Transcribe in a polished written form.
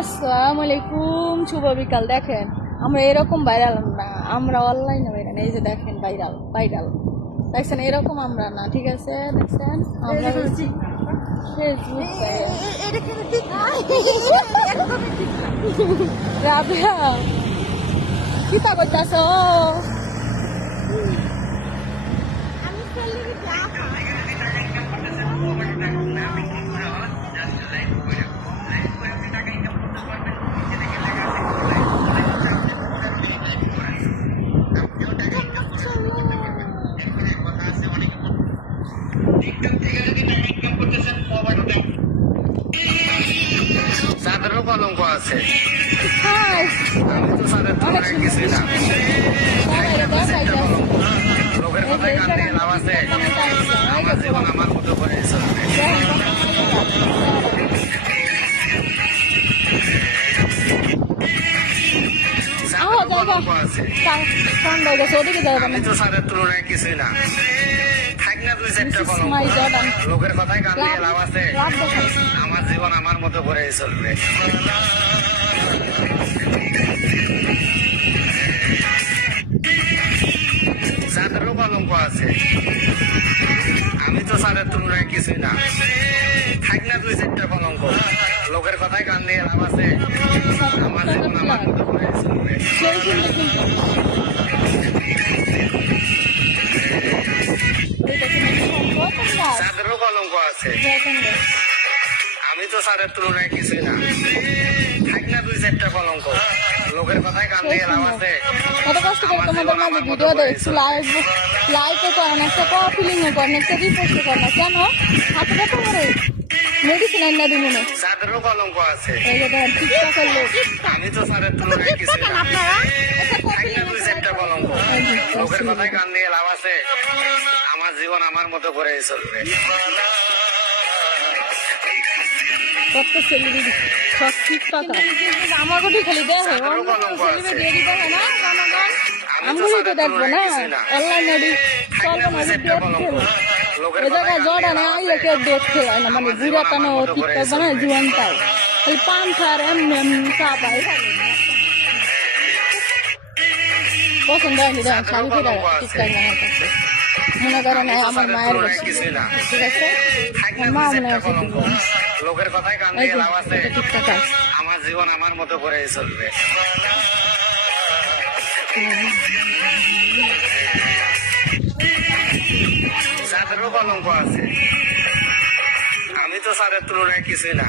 আসসালামু আলাইকুম, শুভ বিকাল। দেখেন আমরা এরকম ভাইরাল না, আমরা অনলাইনে ভাইরাল। এই যে দেখেন ভাইরাল ভাইরাল দেখছেন, এরকম আমরা না, ঠিক আছে? দেখছেন আমরা হচ্ছি ফেসবুক রাবেয়া, কিতা করতেছ? চাঁদেরও কলঙ্ক আছে। হাই, আমি তো চাঁদের তুলনায় কিছুই না। লোকের কথায় কান দিয়ে লাভ আছে? আমার জীবন আমার মতো করে চলবে। চাঁদেরও কলঙ্ক আছে। আমি তো চাঁদের তুলনায় কিছুই না। থাক না দুই চারটা কলঙ্ক। লোকের কথায় কান দিয়ে লাভ আছে? আমার জীবন আমার মতো করে চলবে। চাঁদেরও কলঙ্ক আছে। আমি তো চাঁদের তুলনায় কিছুই না। থাক না দুই চারটা কলঙ্ক। লোকের কথায় কান দিয়ে লাভ আছে? আমার জীবন আমার মতো করে চলবে। চাঁদেরও কলঙ্ক আছে। আমি তো চাঁদের তুলনায় কিছুই না। থাক না দুই চারটা কলঙ্ক। লোকের কথায় কান দিয়ে লাভ আছে? কত কষ্ট করে তোমাদের মাঝে ভিডিও দেয়, একটু লাইকও করেন, একটা ফিলিংও করেন, একটা রিপোস্টও করেন না কেন? হাতে কত করে মেডিসিন আইনা দিই মনে। চাঁদেরও কলঙ্ক আছে। এই যে দেখেন টিকটকের লোক। আমি তো চাঁদের তুলনায় কিছুই না। থাক না দুই চারটা কলঙ্ক। লোকের কথায় কান দিয়ে লাভ আছে? আমার জীবন আমার মতো করে চলবে। কত সেলিব্রিটি সব টিকটকার আমার কোটি খালি দেখে, সেলিব্রিটি দেখে না জনগণ। আমগুলি তো দেখবো না, অনলাইনে চলবো না, এ জায়গায় জর্ডানে আইলে কেউ ডেট খেলায় না, মানে বুড়া টানো টিকটক বানায় জুয়ান তাও খালি পান খার এমনি এমনি চা পায়। পছন্দ হয়নি দেখেন শাড়ি ফিরা টিকটক বানাতে মনে করেন আমার মায়ের ঠিক আছে, মা মনে আছে লোকের কথায় কান দিয়ে লাভ আছে? আমার জীবন আমার মতো করে চলবে। চাঁদেরও কলঙ্ক আছে। আমি তো চাঁদের তুলনায় কিছুই না।